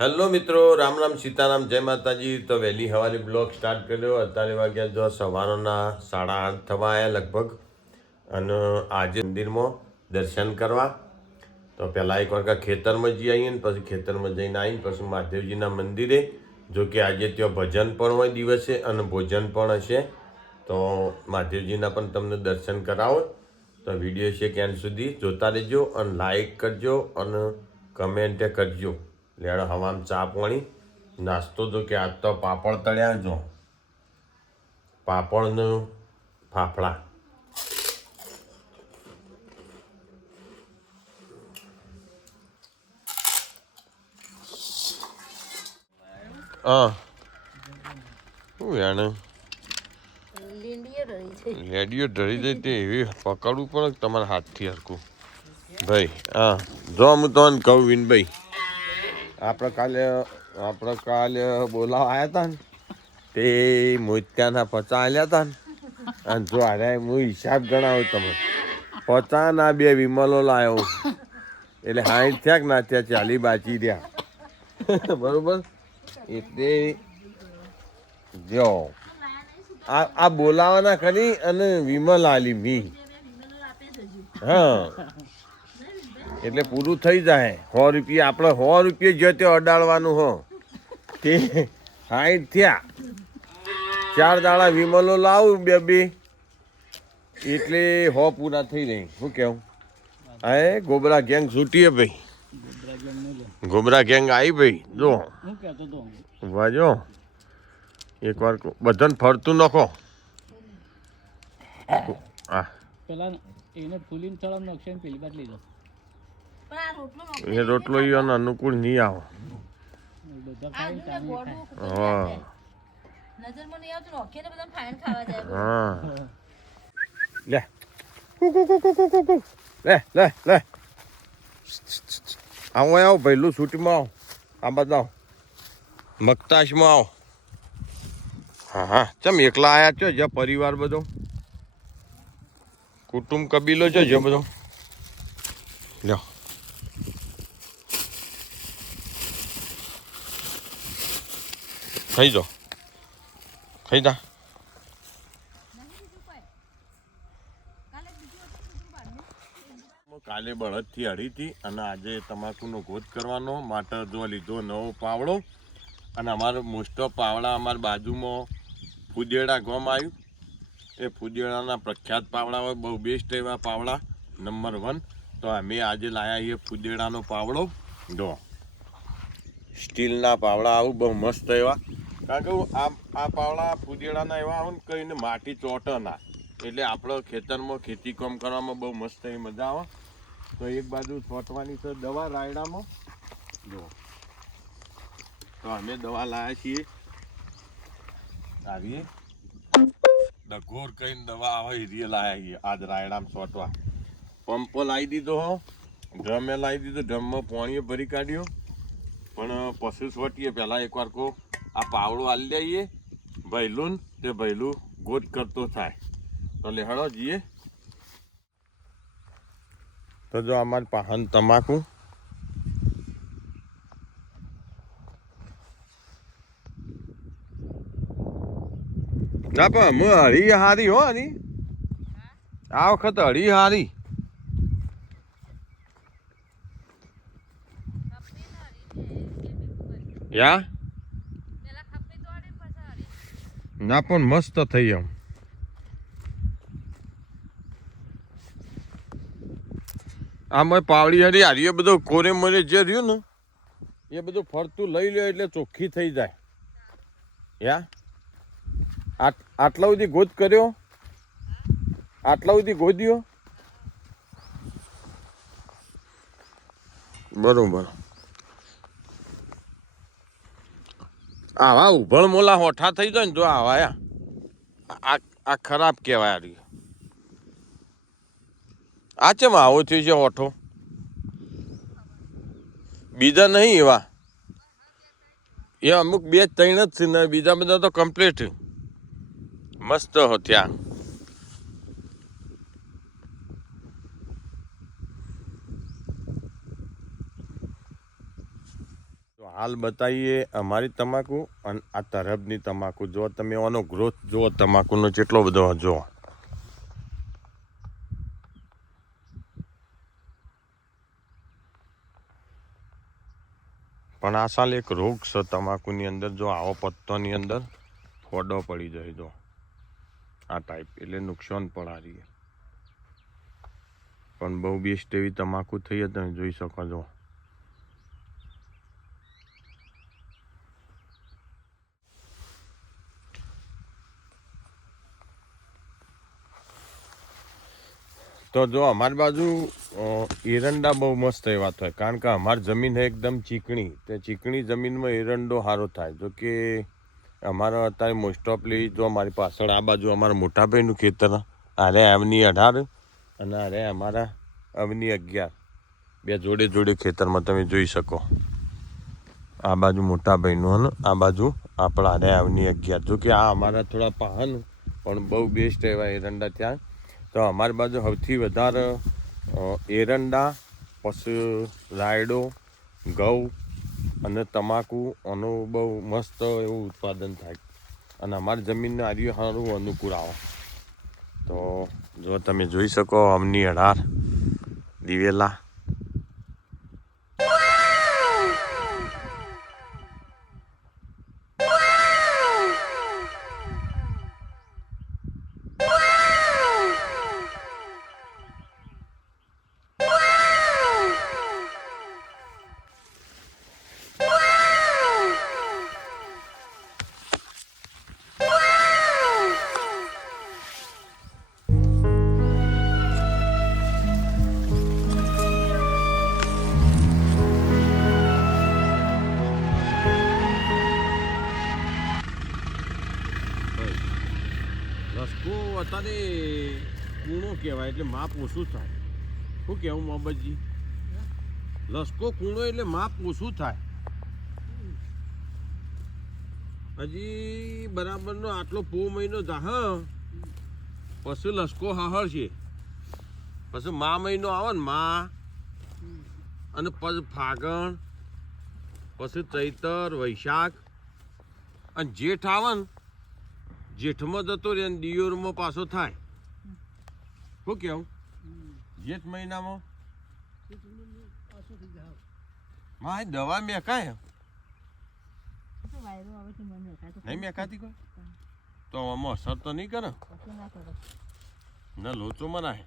Hello મિત્રો, રામ રામ, સીતારામ, જય માતાજી. તો વહેલી હવારે બ્લોગ સ્ટાર્ટ કર્યો. અત્યારે વાગ્યા જો સવારના સાડા આઠ થવા આવ્યા લગભગ. અને આજે મંદિરમાં દર્શન કરવા. તો પહેલાં એક વખત ખેતરમાં જઈ આવીએ ને પછી ખેતરમાં જઈને આવીને પછી મહાદેવજીના મંદિરે. જો કે આજે ત્યાં ભજન પણ હોય દિવસે અને ભોજન પણ હશે. તો મહાદેવજીના પણ તમને દર્શન કરાવો. તો વીડિયો છે ક્યાં સુધી જોતા રહેજો અને લાઈક કરજો અને કમેન્ટ કરજો. લેડો, હવામાં ચા પાણી. નાસ્તો તો કે આજ તો પાપડ તળ્યા જો. પાપડનું ફાફડા. હા. શું યાને રેડિયો ઢળી જાય તે એવી પકડવું પડે તમારા હાથથી હરકું ભાઈ, હા, જો હું તમને કહું વિનભાઈ આપણે કાલે આપણે કાલે બોલાવા આવ્યા હતા ને. તે મોત્યાના પચા આલ્યા હતા ને. અને જો અરે હું હિસાબ ગણાવું તમે. પચાના બે વિમલો લાવ્યો એટલે સાઠ થયા કે ના થયા ચાલી બાચી રહ્યા. બરોબર? એટલે જો, આ આ બોલાવાના ખરી અને વિમલ આલી મી. હા. એટલે પૂરું થઈ જાય. સો રૂપિયા, આપણે સો રૂપિયા જો તે અડાડવાનું હો. તે સાઠ થયા. ચાર દાડા વિમલો લાવું બે બે એટલે હો પૂરા થઈ રહી. શું કેવું? હા ગોબરા ગેંગ છૂટીએ ભાઈ. ગોબરા ગેંગ આવી ભાઈ. જો. વાજો એકવાર બધાને ફરતું નાખો. હા પેલા એને ફૂલીને તળમ નાખશે પેલી બાદ લઈ જાઓ. એ રોટલો ઈયોને અનુકૂળ નહીં આવે. હા. હા લે. લે લે લે. આવો આવો પહેલું શૂટમાં આવો. આ બધા આવો. મગતાશમાં આવો. હા હા. ચમ એકલા આયા છો? જ્યાં પરિવાર બધો? કુટુંબ કબીલો છે જે બધો? લ્યો. ખાઈ જાઓ ખાઈ જા કાલે બળદથી હતી અને આજે તમાકુનો ગોત કરવાનો, માટે જો લીધો નવો પાવડો અને અમારો મોસ્ટ ઓફ પાવડા અમારા બાજુમાં ફુદેડા ગામ આવ્યું. એ ફુદેડાના પ્રખ્યાત પાવડા હોય, બહુ બેસ્ટ એવા પાવડા નંબર વન તો અમે આજે લાયા છીએ ફુદેડાનો પાવડો. જો. સ્ટીલના પાવડા આવું બહુ મસ્ત એવા. કારણ કે આ આ પાવડા ફુદેડાના એવા આવે ને કહીને માટી ચોટના. એટલે આપણે ખેતરમાં ખેતી કામ કરવામાં બહુ મસ્ત એવી મજા આવે. તો એક બાજુ છોટવાની છે દવા રાયડામાં. જો તો અમે દવા લાયા છીએ. આવીએ. ડગોર કહીને દવા આવે એ રીએ લાયા છીએ. આજ રાયડામાં છોટવા પંપો લાવી દીધો હો. ડ્રમે લાવી દીધો. ડ્રમમાં પાણીએ ભરી કાઢ્યો. પણ પશુ છોટીએ પહેલાં એકવાર કો આ પાવડો આલી દઈએ. ભૈલું તે ભૈલું ગોત કરતો થાય. તો લેહળો જઈએ. તો જો અમારી પાહન તમાકુ. ના પણ હું હળી હારી હો હરી આ વખત હળી હારી. યા? ના, પણ મસ્ત થઈ એમ. આમાં પાવડી હરી હારી, એ બધો કોરે મરે જે રહ્યું ને, એ બધું ફરતું લઈ લે એટલે ચોખ્ખી થઈ જાય. યા? આટ, આટલા સુધી ગોદ કર્યો? આટલા સુધી ગોદ્યો? બરોબર. આવા ઉભળ મોલા હોઠા થઈ જાય ને જો આવા આ આ ખરાબ કહેવાય આ. આ ચમ આવો થયો છે હોઠો? બીજા નહીં એવા. એ અમુક બે ત્રણ જ છે ને બીજા બધા તો કમ્પ્લીટ મસ્ત હો ત્યાં. હાલ બતાવીએ અમારી તમાકુ અને આ તરફની તમાકુ. જો તમે આનો ગ્રોથ જુઓ, તમાકુનો કેટલો બધો જુઓ. પણ આ સાલ એક રોગ છે તમાકુની અંદર. જો આવો પત્તોની અંદર ફોડો પડી જાય જો. આ ટાઈપ એટલે નુકસાન પણ આ રહી પણ બહુ બેસ્ટ એવી તમાકુ થઈ તમે જોઈ શકો છો. તો જો અમારી બાજુ એરંડા બહુ મસ્ત એવા થાય. કારણ કે અમારી જમીન એકદમ ચીકણી. તે ચીકણી જમીનમાં એરંડો સારો થાય. જો કે અમારા અત્યારે મોસ્ટ ઓફલી જો અમારી પાછળ આ બાજુ અમારા મોટાભાઈનું ખેતર આરે અવની અઢાર અને આરે અમારા અવની અગિયાર. બે જોડે જોડે ખેતરમાં તમે જોઈ શકો. આ બાજુ મોટાભાઈનું અને આ બાજુ આપણા અરે અવની અગિયાર. જો કે આ અમારા થોડા પાહન પણ બહુ બેસ્ટ એવા એરંડા ત્યાં તો અમારી બાજુ સૌથી વધારે એરંડા, પછી રાયડો, ઘઉં અને તમાકુ, આનું બહુ મસ્ત એવું ઉત્પાદન થાય. અને અમારી જમીનને આર્યું સારું અનુકૂળ આવે. તો જો તમે જોઈ શકો અમની અઢાર દિવેલા. કૂણો કહેવાય, એટલે માપ ઓછું થાય. શું કહેવું મોહમ્મદજી? લસકો કૂણો એટલે માપ ઓછું થાય. હજી બરાબરનો આટલો પો મહિનો જાહ પછી લસકો હાહળ છે પછી મા મહિનો આવે ને મા. અને પછી ફાગણ. પછી ચૈતર, વૈશાખ. અને જેઠ આવે ને જેઠમાં જતો રહે ને દિયોરમાં પાછો થાય. શું કેવું? જેઠ મહિનામાં? માં દવા મેકાય નહીં મેકાતી કોઈ? તો આમાં અસર તો નહીં કરે? ના, લોચો મનાય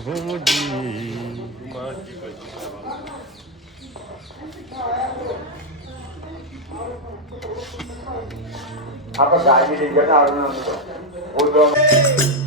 કરવું હું જી આપણે ડાયાબિટીસ ઘટાડવાનું ઉદ્ધવ Hare Krishna